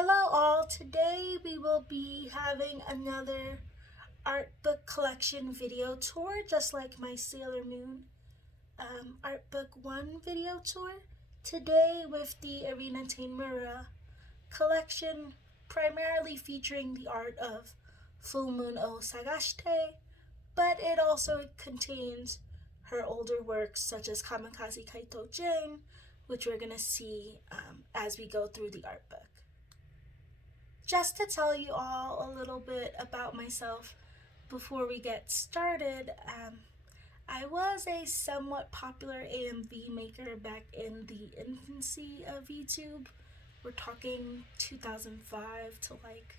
Hello all, today we will be having another art book collection video tour, just like my Sailor Moon art book 1 video tour. Today with the Arina Tanemura collection, primarily featuring the art of Full Moon O Sagashite, but it also contains her older works such as Kamikaze Kaito Jane, which we're going to see as we go through the art book. Just to tell you all a little bit about myself before we get started, I was a somewhat popular AMV maker back in the infancy of YouTube. We're talking 2005 to like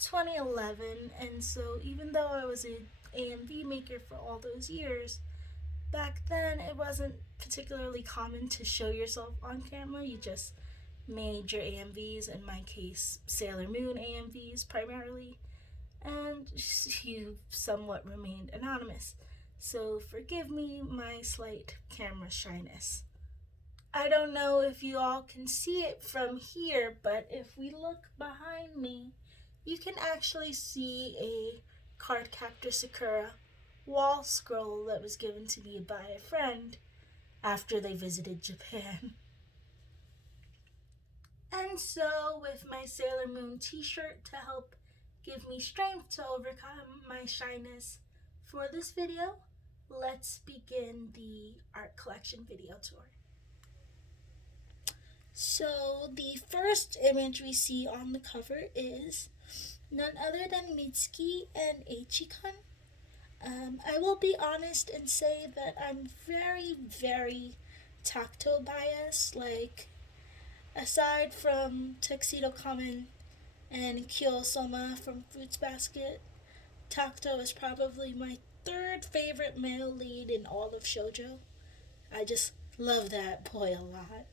2011, and so even though I was an AMV maker for all those years, back then it wasn't particularly common to show yourself on camera. You just made your AMVs, in my case Sailor Moon AMVs primarily, and you somewhat remained anonymous. So forgive me my slight camera shyness. I don't know if you all can see it from here, but if we look behind me, you can actually see a Cardcaptor Sakura wall scroll that was given to me by a friend after they visited Japan. And so, with my Sailor Moon t-shirt to help give me strength to overcome my shyness for this video, let's begin the art collection video tour. So, the first image we see on the cover is none other than Mitsuki and Eichi-kun. I will be honest and say that I'm very Takuto biased. Like, aside from Tuxedo Common and Kyo-Soma from Fruits Basket, Takuto is probably my third favorite male lead in all of Shoujo. I just love that boy a lot.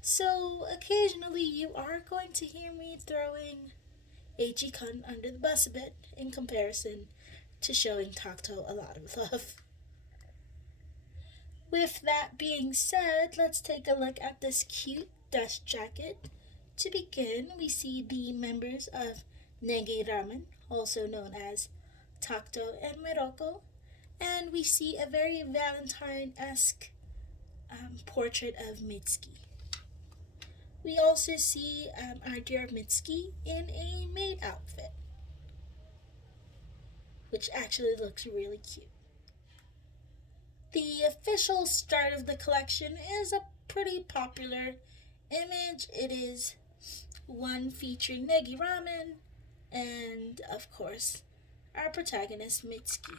So occasionally you are going to hear me throwing Eichi-kun under the bus a bit in comparison to showing Takuto a lot of love. With that being said, let's take a look at this cute dust jacket. To begin, we see the members of Negi Ramen, also known as Takuto and Miroko, and we see a very Valentine-esque portrait of Mitsuki. We also see our dear Mitsuki in a maid outfit, which actually looks really cute. The official start of the collection is a pretty popular image. It is one featuring Negi Ramen and, of course, our protagonist Mitsuki.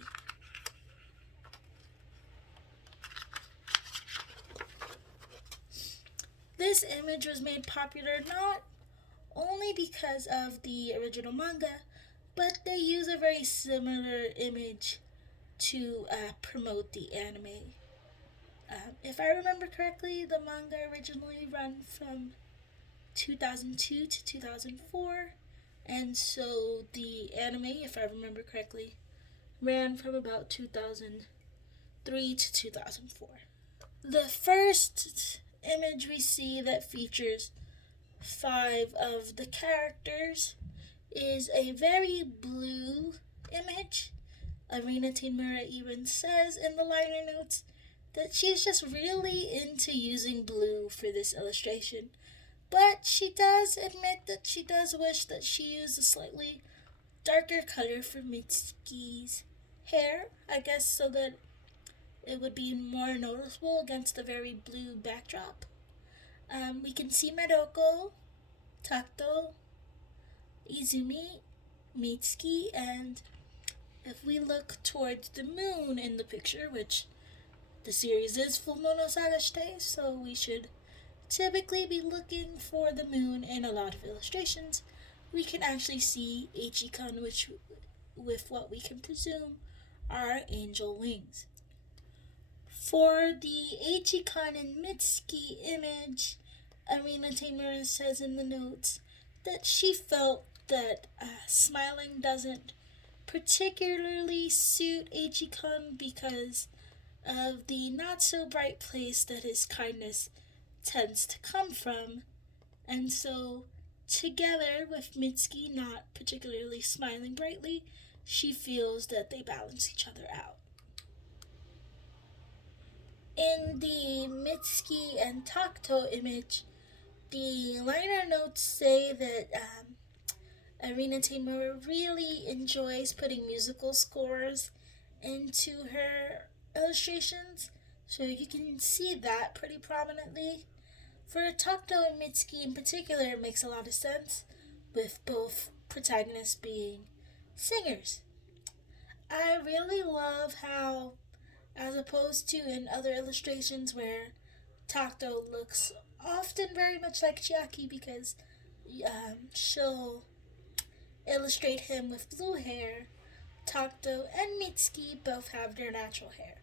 This image was made popular not only because of the original manga, but they use a very similar image to promote the anime. If I remember correctly, the manga originally ran from 2002 to 2004, and so the anime, if I remember correctly, ran from about 2003 to 2004. The first image we see that features 5 of the characters is a very blue image. Arina Tanemura even says in the liner notes that she's just really into using blue for this illustration, but she does admit that she does wish that she used a slightly darker color for Mitsuki's hair, I guess so that it would be more noticeable against the very blue backdrop. We can see Miroko, Takuto, Izumi, Mitsuki, and if we look towards the moon in the picture, which the series is Full Moon O Sagashite, so we should typically be looking for the moon in a lot of illustrations, we can actually see Eichi-kun, which with what we can presume are angel wings. For the Eichi-kun and Mitsuki image, Arina Tanemura says in the notes that she felt that smiling doesn't particularly suit Eichi-kun because of the not so bright place that his kindness tends to come from, and so Together with Mitsuki not particularly smiling brightly, she feels that they balance each other out. In the Mitsuki and Takuto image, the liner notes say that Arina Tanemura really enjoys putting musical scores into her illustrations, so you can see that pretty prominently. For Takuto and Mitsuki in particular, it makes a lot of sense, with both protagonists being singers. I really love how, as opposed to in other illustrations where Takuto looks often very much like Chiaki because she'll illustrate him with blue hair, Takuto and Mitsuki both have their natural hair.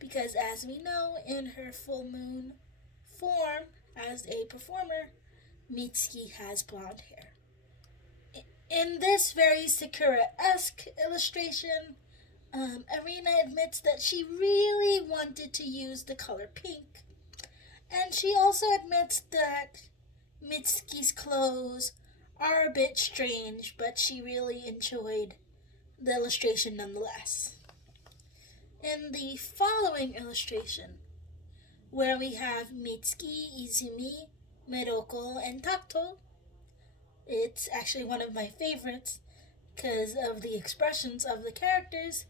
Because as we know, in her full moon form as a performer, Mitsuki has blonde hair. In this very Sakura-esque illustration, Arina admits that she really wanted to use the color pink. And she also admits that Mitsuki's clothes are a bit strange, but she really enjoyed the illustration nonetheless. In the following illustration, where we have Mitsuki, Izumi, Miroko, and Takuto, it's actually one of my favorites because of the expressions of the characters.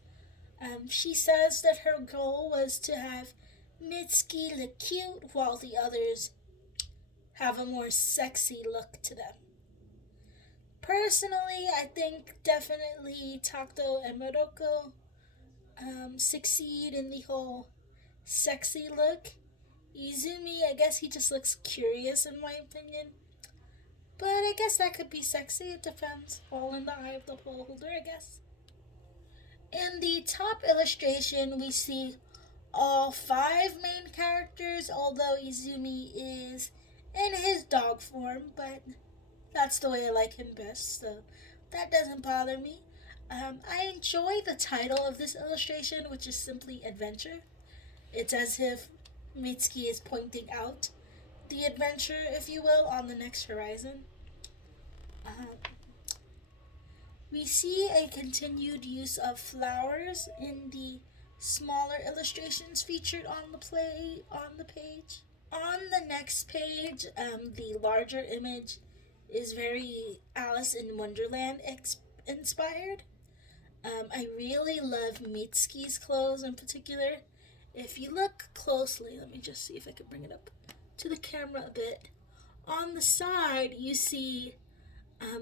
She says that her goal was to have Mitsuki look cute while the others have a more sexy look to them. Personally, I think definitely Takuto and Miroko succeed in the whole sexy look. Izumi, I guess he just looks curious in my opinion. But I guess that could be sexy, it depends. All in the eye of the beholder, I guess. In the top illustration, we see all 5 main characters, although Izumi is in his dog form, but that's the way I like him best, so that doesn't bother me. I enjoy the title of this illustration, which is simply Adventure. It's as if Mitsuki is pointing out the adventure, if you will, on the next horizon. We see a continued use of flowers in the smaller illustrations featured on the page. On the next page, the larger image is very Alice in Wonderland inspired. I really love Mitsuki's clothes in particular. If you look closely, let me just see if I can bring it up to the camera a bit. On the side, you see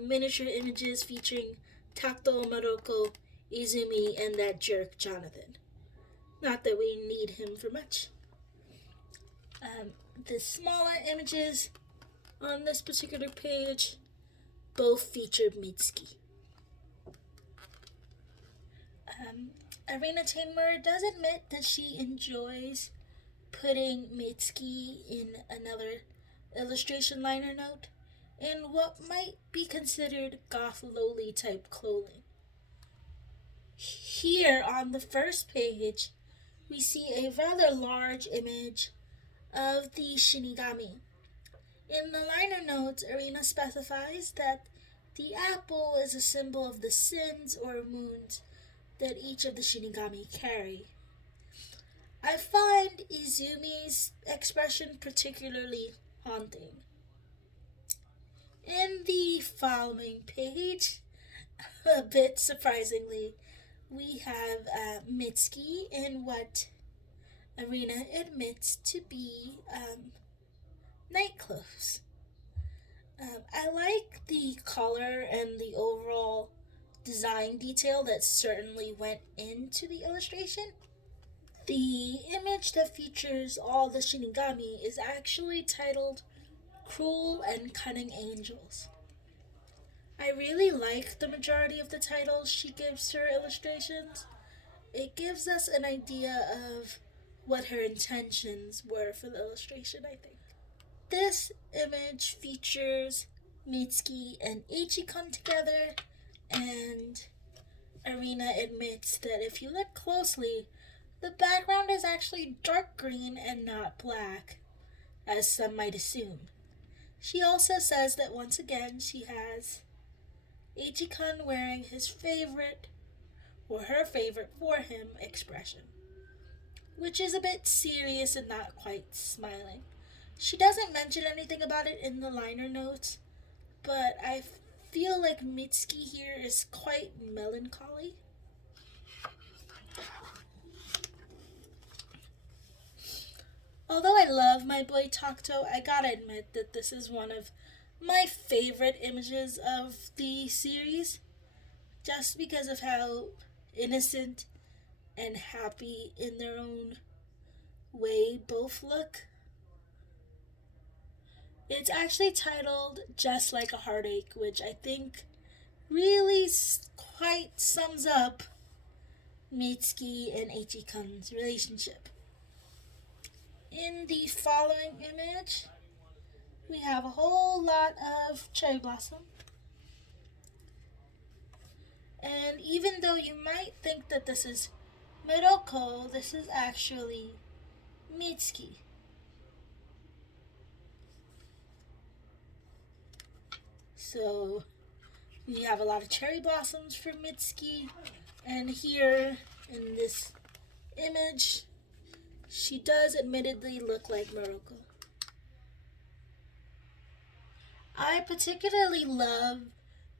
miniature images featuring Takuto, Maroko, Izumi, and that jerk Jonathan. Not that we need him for much. The smaller images on this particular page both feature Mitsuki. Arina Tanemura does admit that she enjoys putting Mitsuki in another illustration liner note in what might be considered goth loli type clothing. Here on the first page, we see a rather large image of the Shinigami. In the liner notes, Arina specifies that the apple is a symbol of the sins or wounds that each of the Shinigami carry. I find Izumi's expression particularly haunting. In the following page, a bit surprisingly, we have Mitsuki in what Arina admits to be night clothes. I like the color and the overall design detail that certainly went into the illustration. The image that features all the Shinigami is actually titled Cruel and Cunning Angels. I really like the majority of the titles she gives to her illustrations. It gives us an idea of what her intentions were for the illustration, I think. This image features Mitsuki and Ichikon together, and Arina admits that if you look closely, the background is actually dark green and not black, as some might assume. She also says that once again she has Ichikun wearing his favorite, or her favorite for him, expression, which is a bit serious and not quite smiling. She doesn't mention anything about it in the liner notes, but I feel like Mitsuki here is quite melancholy. Although I love my boy Takuto, I gotta admit that this is one of my favorite images of the series, just because of how innocent and happy in their own way both look. It's actually titled Just Like a Heartache, which I think really quite sums up Mitsuki and Ichikun's relationship. In the following image, we have a whole lot of cherry blossom. And even though you might think that this is Miroko, this is actually Mitsuki. So we have a lot of cherry blossoms for Mitsuki, and here in this image, she does admittedly look like Miroko. I particularly love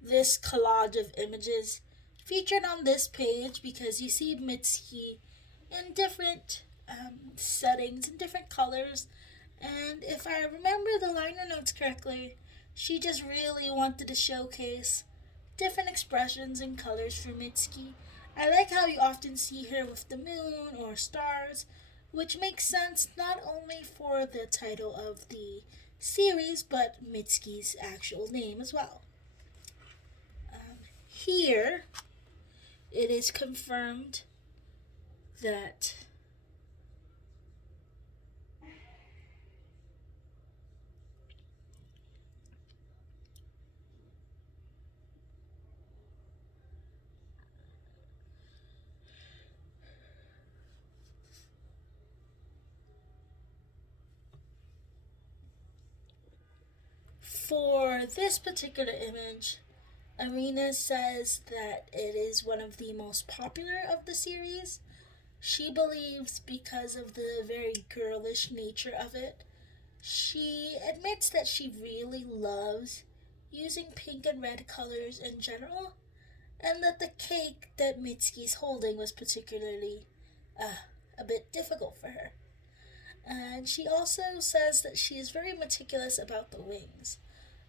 this collage of images featured on this page because you see Mitsuki in different settings and different colors, and if I remember the liner notes correctly, she just really wanted to showcase different expressions and colors for Mitsuki. I like how you often see her with the moon or stars, which makes sense not only for the title of the series, but Mitsuki's actual name as well. Here, it is confirmed that for this particular image, Arina says that it is one of the most popular of the series. She believes because of the very girlish nature of it. She admits that she really loves using pink and red colors in general, and that the cake that Mitsuki's holding was particularly a bit difficult for her. And she also says that she is very meticulous about the wings.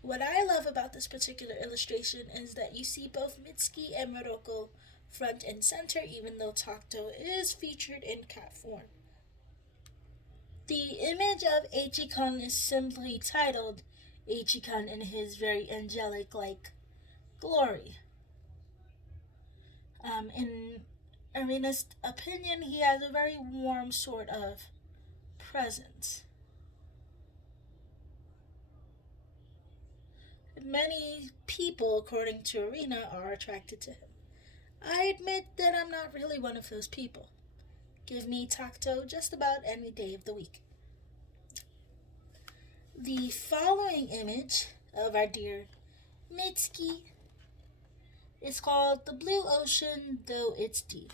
What I love about this particular illustration is that you see both Mitsuki and Miroko front and center, even though Takuto is featured in cat form. The image of Ichikun is simply titled Ichikun in his very angelic like glory. In Arina's opinion, he has a very warm sort of presence. Many people, according to Arina, are attracted to him. I admit that I'm not really one of those people. Give me Takuto just about any day of the week. The following image of our dear Mitsuki is called The Blue Ocean, Though It's Deep.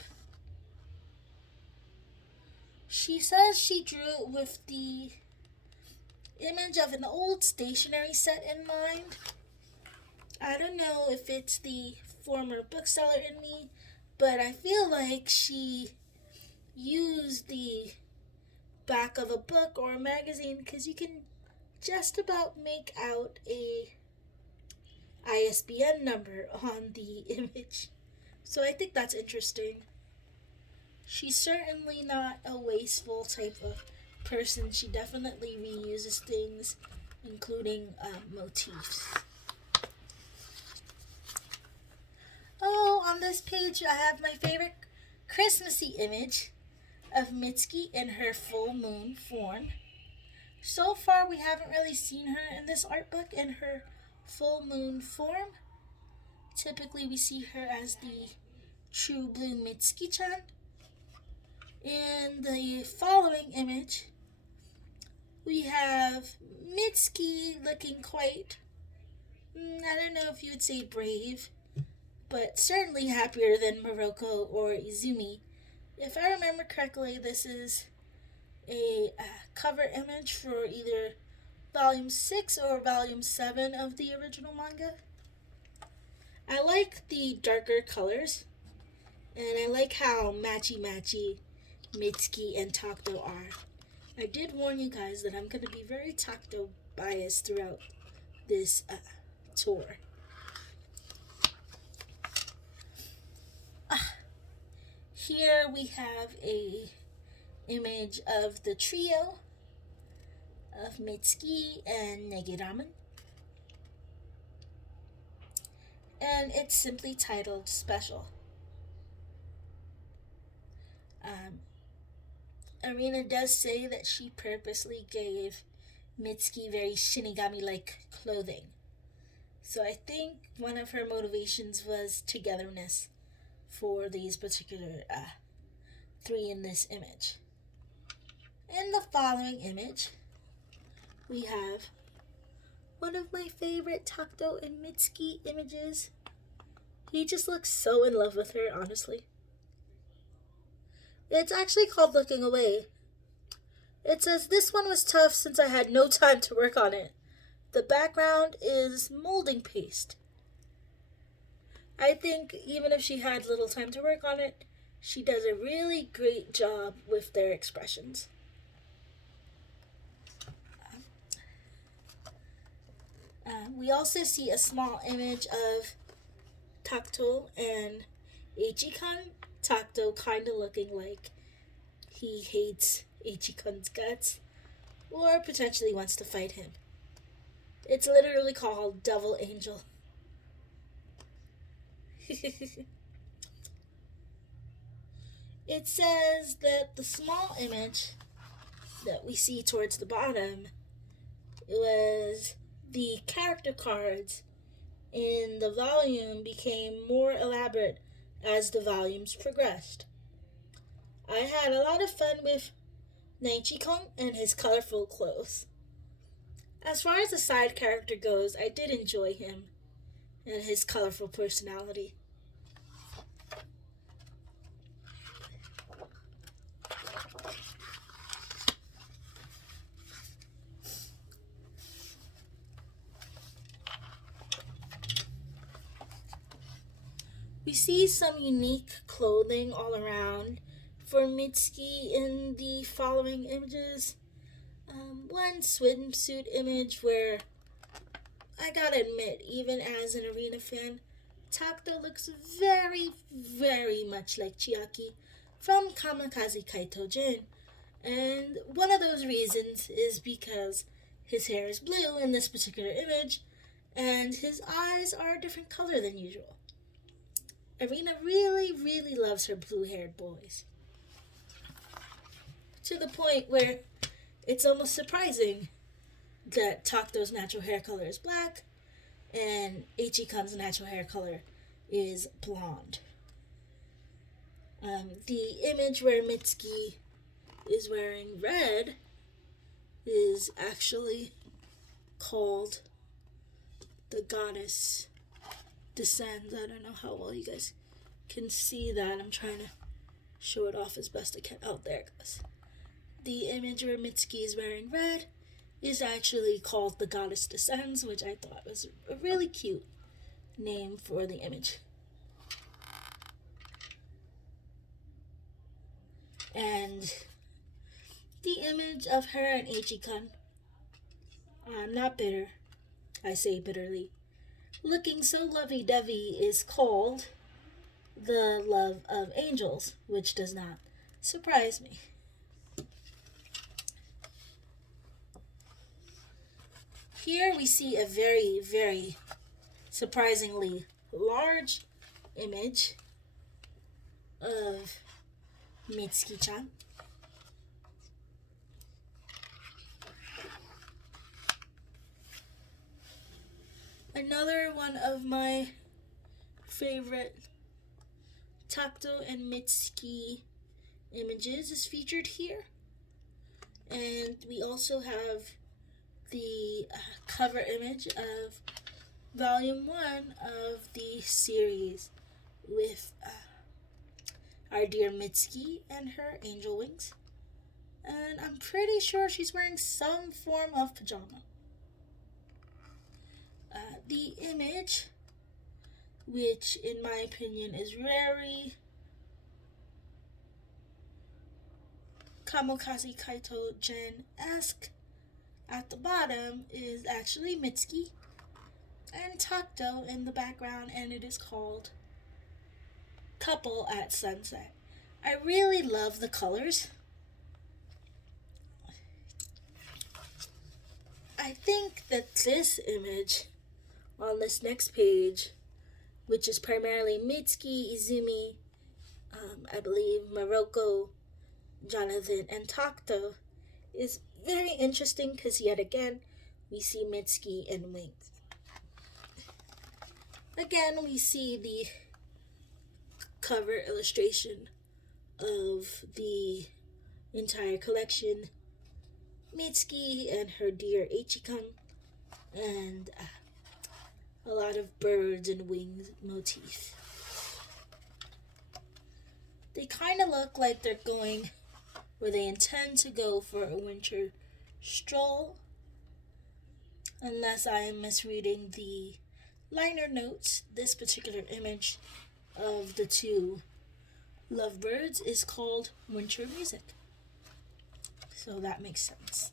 She says she drew it with the image of an old stationery set in mind. I don't know if it's the former bookseller in me, but I feel like she used the back of a book or a magazine because you can just about make out a ISBN number on the image. So I think that's interesting. She's certainly not a wasteful type of person. She definitely reuses things, including motifs. Oh, on this page I have my favorite Christmassy image of Mitsuki in her full moon form. So far we haven't really seen her in this art book in her full moon form. Typically we see her as the true blue Mitsuki-chan. In the following image, We have Mitsuki looking quite, I don't know if you would say brave, but certainly happier than Morocco or Izumi. If I remember correctly, this is a cover image for either volume 6 or volume 7 of the original manga. I like the darker colors, and I like how matchy Mitsuki and Takuto are. I did warn you guys that I'm going to be very Takuto biased throughout this tour. Here we have a image of the trio of Mitsuki and Negiramen. And it's simply titled Special. Arina does say that she purposely gave Mitsuki very Shinigami-like clothing. So I think one of her motivations was togetherness for these particular three in this image. In the following image, we have one of my favorite Takuto and Mitsuki images. He just looks so in love with her, honestly. It's actually called Looking Away. It says, "This one was tough since I had no time to work on it. The background is molding paste." I think even if she had little time to work on it, she does a really great job with their expressions. We also see a small image of Takuto and Ichikan. Takuto kind of looking like he hates Ichikan's guts, or potentially wants to fight him. It's literally called Devil Angel. It says that the small image that we see towards the bottom was the character cards in the volume became more elaborate as the volumes progressed. I had a lot of fun with Naichikon and his colorful clothes. As far as the side character goes, I did enjoy him and his colorful personality. We see some unique clothing all around for Mitsuki in the following images. One swimsuit image where I gotta admit, even as an Arina fan, Takuto looks very much like Chiaki from Kamikaze Kaito Jin. And one of those reasons is because his hair is blue in this particular image, and his eyes are a different color than usual. Arina really loves her blue-haired boys. To the point where it's almost surprising that Takuto's natural hair color is black and Ichikan's natural hair color is blonde. The image where Mitsuki is wearing red is actually called The Goddess Descends. I don't know how well you guys can see that. I'm trying to show it off as best I can. Oh, there it goes. The image where Mitsuki is wearing red is actually called The Goddess Descends, which I thought was a really cute name for the image. And the image of her and Ichikan, I'm not bitter, I say bitterly, looking so lovey-dovey is called The Love of Angels, which does not surprise me. Here we see a very surprisingly large image of Mitsuki-chan. Another one of my favorite Takuto and Mitsuki images is featured here. And we also have the cover image of Volume 1 of the series with our dear Mitsuki and her angel wings. And I'm pretty sure she's wearing some form of pajama. The image, which in my opinion is very Kamokaze Kaito Gen-esque, at the bottom is actually Mitsuki and Takuto in the background, and it is called Couple at Sunset. I really love the colors. I think that this image on this next page, which is primarily Mitsuki, Izumi, I believe Maroko, Jonathan, and Takuto, is very interesting because yet again we see Mitsuki in wings. Again, we see the cover illustration of the entire collection, Mitsuki and her dear Ichikun, and a lot of birds and wings motif. They kind of look like they're going where they intend to go for a winter stroll, unless I am misreading the liner notes. This particular image of the two lovebirds is called Winter Music, so that makes sense.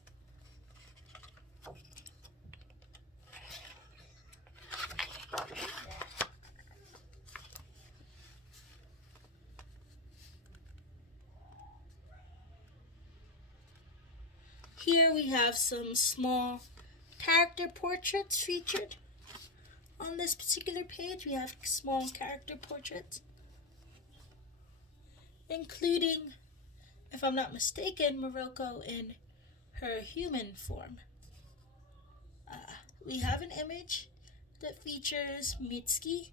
Here we have some small character portraits featured. On this particular page, we have small character portraits, including, if I'm not mistaken, Maroko in her human form. We have an image that features Mitsuki,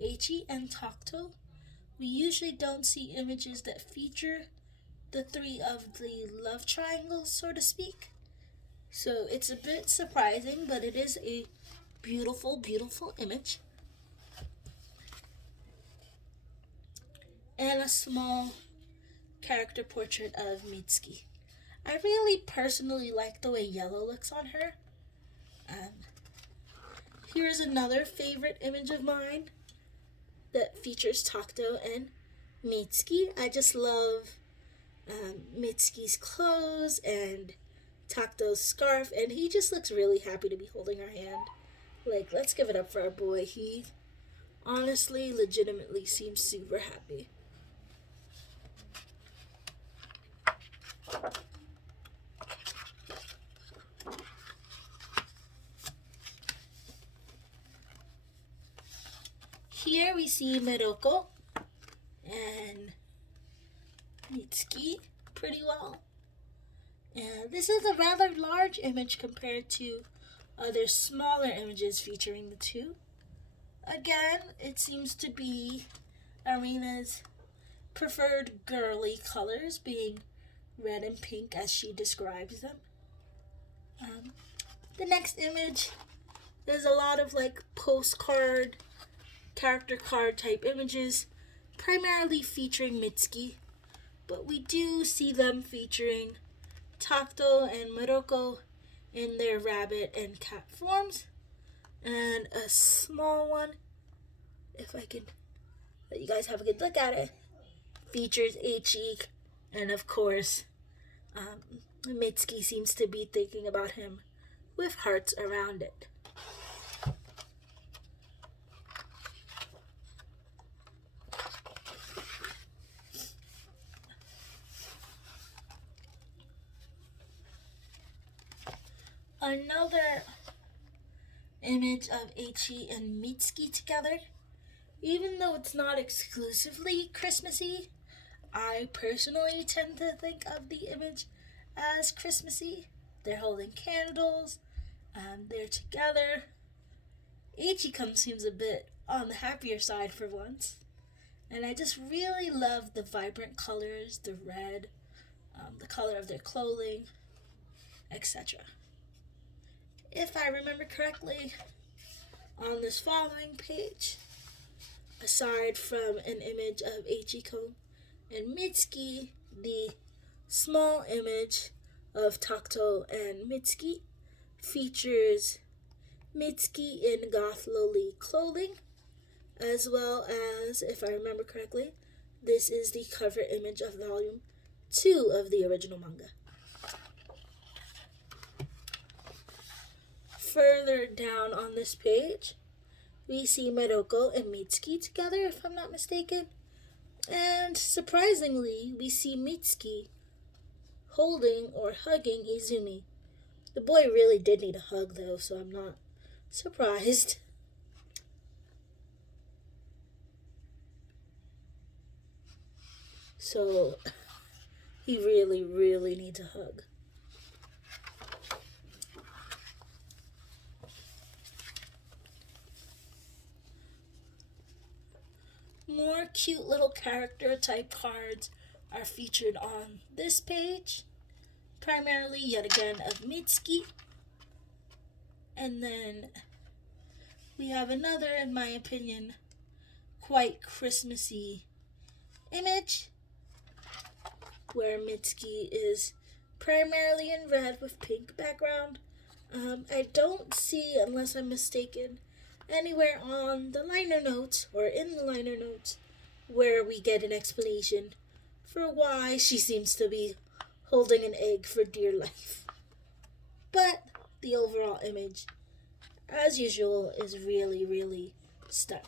Eiichi, and Takuto. We usually don't see images that feature the three of the love triangle, so to speak. So it's a bit surprising, but it is a beautiful, beautiful image. And a small character portrait of Mitsuki. I really personally like the way yellow looks on her. Here's another favorite image of mine that features Takuto and Mitsuki. I just love Mitsuki's clothes and Takuto's scarf, and he just looks really happy to be holding her hand. Like, let's give it up for our boy. He honestly, legitimately seems super happy. Here we see Maroko and Mitsuki pretty well. And this is a rather large image compared to other smaller images featuring the two. Again, it seems to be Arina's preferred girly colors, being red and pink as she describes them. The next image is a lot of like postcard, character card type images, primarily featuring Mitsuki, but we do see them featuring Takuto and Maroko in their rabbit and cat forms, and a small one, if I can let you guys have a good look at it, features Eiichi, and of course Mitsuki seems to be thinking about him with hearts around it. Another image of Eiichi and Mitsuki together. Even though it's not exclusively Christmassy, I personally tend to think of the image as Christmassy. They're holding candles, they're together. Eiichi seems a bit on the happier side for once. And I just really love the vibrant colors, the red, the color of their clothing. etc. If I remember correctly, on this following page, aside from an image of Ichiko and Mitsuki, the small image of Takuto and Mitsuki features Mitsuki in goth loli clothing, as well as, if I remember correctly, this is the cover image of volume 2 of the original manga. Further down on this page, we see Maroko and Mitsuki together, if I'm not mistaken. And surprisingly, we see Mitsuki holding or hugging Izumi. The boy really did need a hug, though, so I'm not surprised. So, he really, really needs a hug. More cute little character type cards are featured on this page. Primarily, yet again, of Mitsuki. And then we have another, in my opinion, quite Christmassy image, where Mitsuki is primarily in red with pink background. I don't see, unless I'm mistaken, anywhere on the liner notes or in the liner notes where we get an explanation for why she seems to be holding an egg for dear life. But the overall image, as usual, is really, really stunning.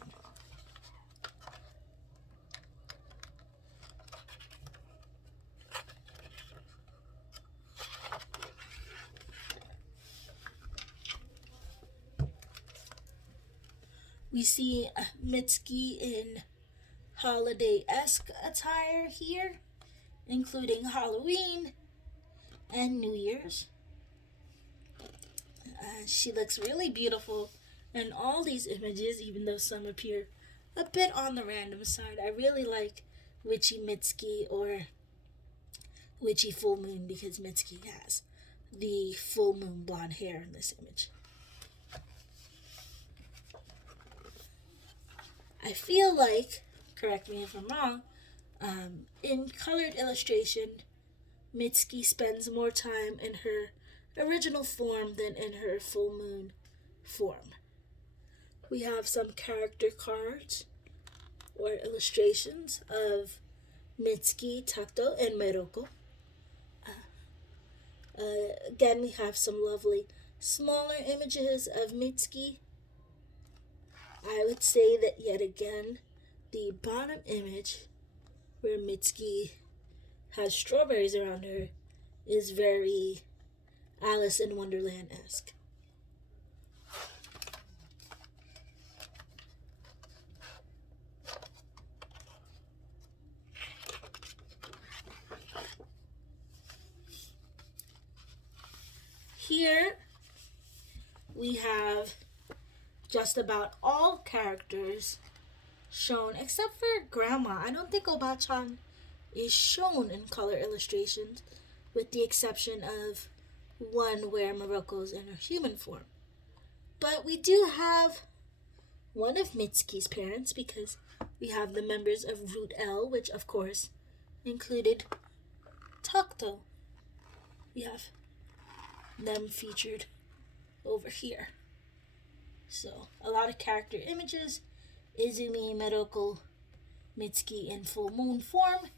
We see Mitsuki in holiday-esque attire here, including Halloween and New Year's. She looks really beautiful in all these images, even though some appear a bit on the random side. I really like Witchy Mitsuki or Witchy Full Moon because Mitsuki has the full moon blonde hair in this image. I feel like, correct me if I'm wrong, in colored illustration, Mitsuki spends more time in her original form than in her full moon form. We have some character cards or illustrations of Mitsuki, Takuto, and Maroko. Again, we have some lovely smaller images of Mitsuki. I would say that yet again, the bottom image where Mitsuki has strawberries around her is very Alice in Wonderland-esque. Here we have just about all characters shown except for Grandma. I don't think Oba-chan is shown in color illustrations, with the exception of one where Maroko's in her human form. But we do have one of Mitsuki's parents, because we have the members of Root L, which of course included Takuto. We have them featured over here. So, a lot of character images. Izumi, Maroko, Mitsuki in full moon form,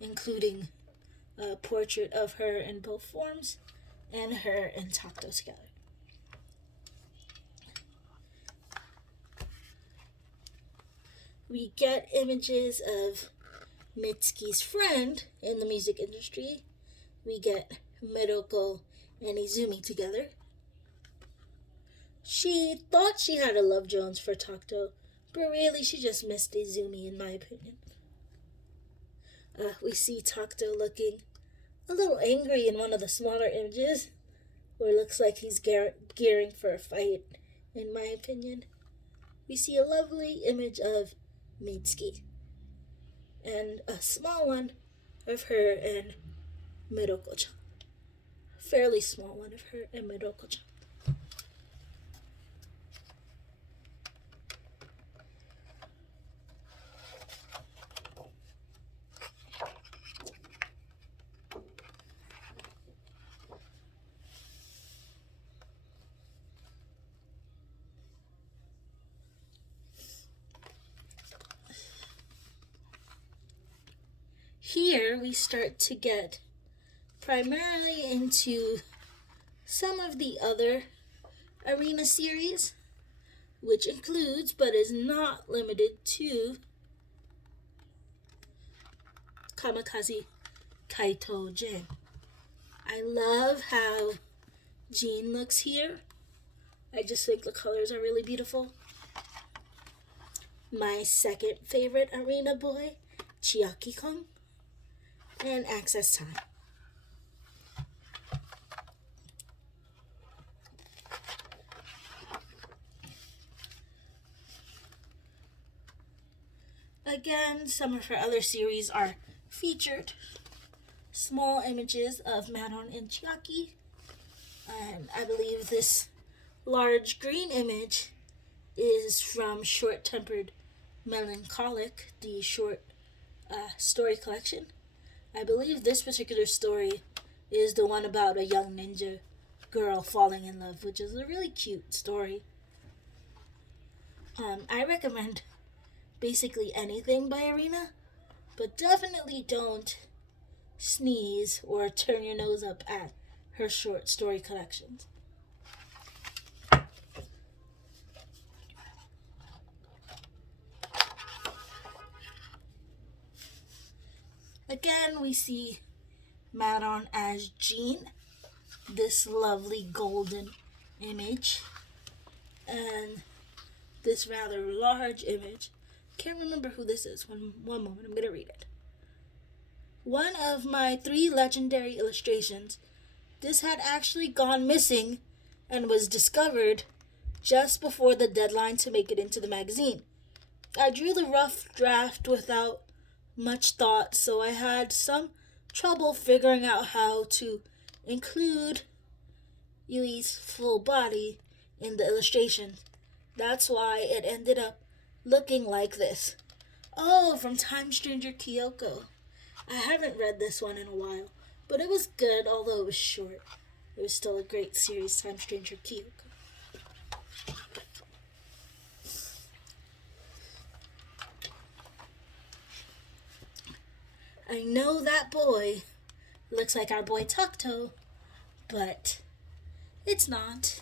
including a portrait of her in both forms, and her and Takuto together. We get images of Mitsuki's friend in the music industry. We get Maroko and Izumi together. She thought she had a love Jones for Takuto, but really she just missed Izumi, in my opinion. We see Takuto looking a little angry in one of the smaller images, where it looks like he's gearing for a fight, in my opinion. We see a lovely image of Mitsuki, and a small one of her and Maroko-chan. fairly small one of her in Midoko-chan. Here we start to get primarily into some of the other Arina series, which includes but is not limited to Kamikaze Kaito Jin. I love how Jin looks here. I just think the colors are really beautiful. My second favorite Arina boy, Chiaki-kun, and Access Time. Again, some of her other series are featured. Small images of Manon and Chiaki. And I believe this large green image is from Short Tempered Melancholic, the short story collection. I believe this particular story is the one about a young ninja girl falling in love, which is a really cute story. I recommend basically anything by Arina, but definitely don't sneeze or turn your nose up at her short story collections. Again, we see Manon as Jean, this lovely golden image, and this rather large image. Can't remember who this is. One moment, I'm going to read it. One of my 3 legendary illustrations. This had actually gone missing and was discovered just before the deadline to make it into the magazine. I drew the rough draft without much thought, so I had some trouble figuring out how to include Yui's full body in the illustration. That's why it ended up looking like this. Oh, from Time Stranger Kyoko. I haven't read this one in a while, but it was good, although it was short. It was still a great series, Time Stranger Kyoko. I know that boy looks like our boy Takuto, but it's not.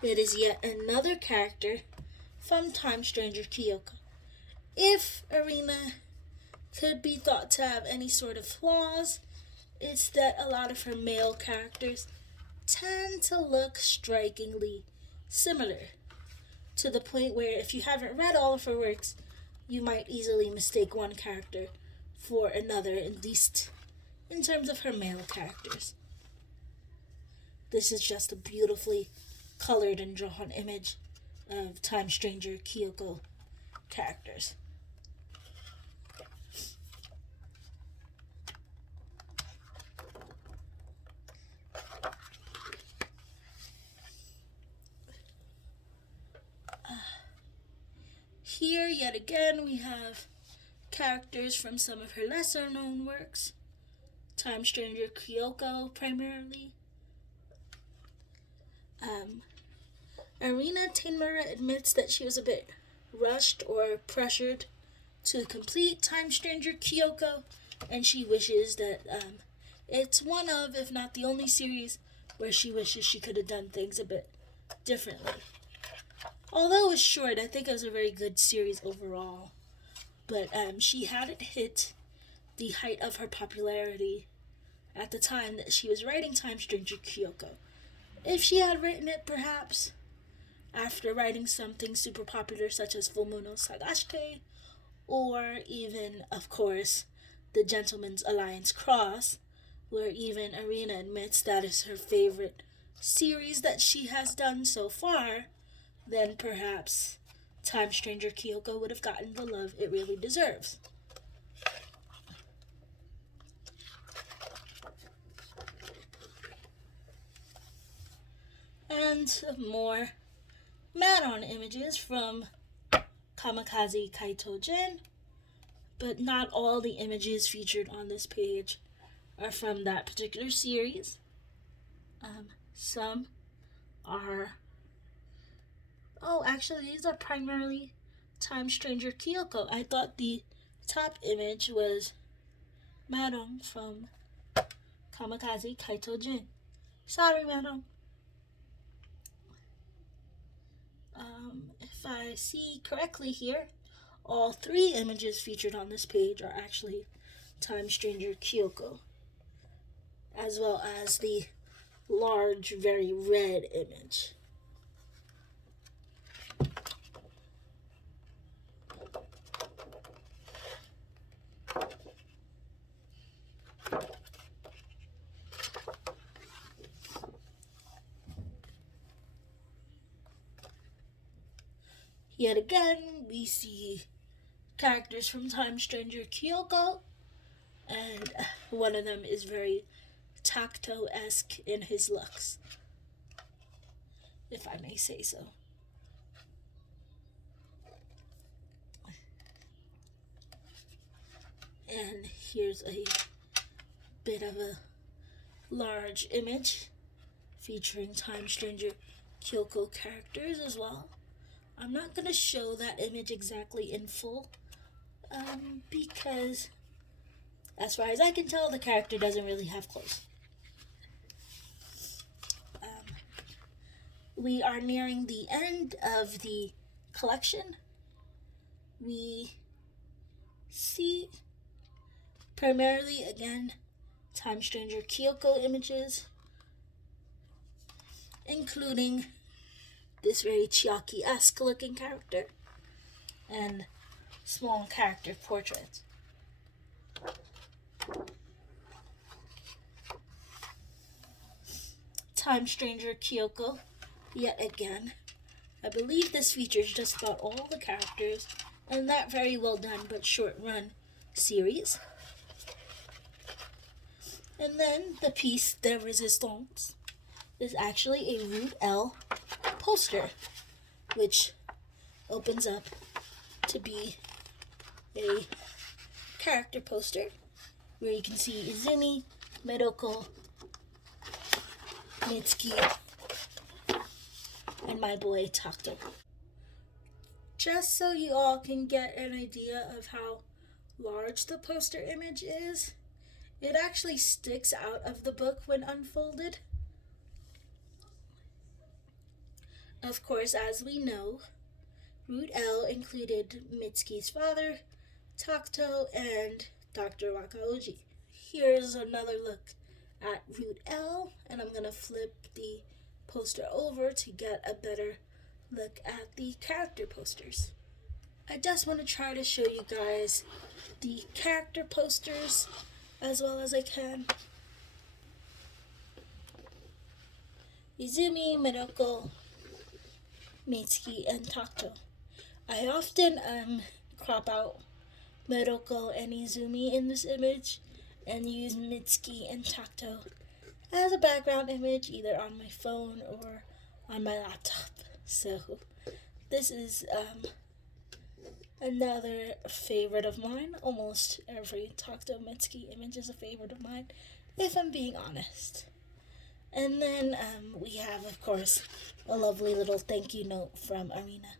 It is yet another character from Time Stranger Kyoko. If Arina could be thought to have any sort of flaws, it's that a lot of her male characters tend to look strikingly similar, to the point where if you haven't read all of her works, you might easily mistake one character for another, at least in terms of her male characters. This is just a beautifully colored and drawn image of Time Stranger Kyoko characters. Here, yet again, we have characters from some of her lesser known works. Time Stranger Kyoko, primarily. Arina Tanemura admits that she was a bit rushed or pressured to complete Time Stranger Kyoko, and she wishes that it's one of, if not the only series, where she wishes she could have done things a bit differently. Although it was short, I think it was a very good series overall. But she hadn't hit the height of her popularity at the time that she was writing Time Stranger Kyoko. If she had written it, perhaps, after writing something super popular such as Full Moon no Sagashite, or even, of course, The Gentleman's Alliance Cross, where even Arina admits that is her favorite series that she has done so far, then perhaps Time Stranger Kyoko would have gotten the love it really deserves. and some more mat-on images from Kamikaze Kaito Jin, but not all the images featured on this page are from that particular series. Some are... Oh, actually, these are primarily Time Stranger Kyoko. I thought the top image was Madong from Kamikaze Kaito Jin. Sorry, Madong. If I see correctly here, all three images featured on this page are actually Time Stranger Kyoko, as well as the large, very red image. Yet again, we see characters from Time Stranger Kyoko, and one of them is very Takto-esque in his looks, if I may say so. And here's a bit of a large image featuring Time Stranger Kyoko characters as well. I'm not going to show that image exactly in full, because as far as I can tell, the character doesn't really have clothes. We are nearing the end of the collection. We see primarily, again, Time Stranger Kyoko images, including this very Chiaki-esque looking character and small character portraits. Time Stranger Kyoko, yet again. I believe this features just about all the characters in that very well done but short run series. And then the piece de resistance is actually a Root L poster, which opens up to be a character poster where you can see Izumi, Midoko, Mitsuki, and my boy Takto. Just so you all can get an idea of how large the poster image is, it actually sticks out of the book when unfolded. Of course, as we know, Root L included Mitsuki's father, Takto, and Dr. Wakaoji. Here's another look at Root L, and I'm going to flip the poster over to get a better look at the character posters. I just want to try to show you guys the character posters as well as I can. Izumi, Midoko, Mitsuki, and Takto. I often crop out Midoko and Izumi in this image and use Mitsuki and Takto as a background image either on my phone or on my laptop. So this is another favorite of mine. Almost every Takto Mitsuki image is a favorite of mine, if I'm being honest. And then we have, of course, a lovely little thank you note from Arina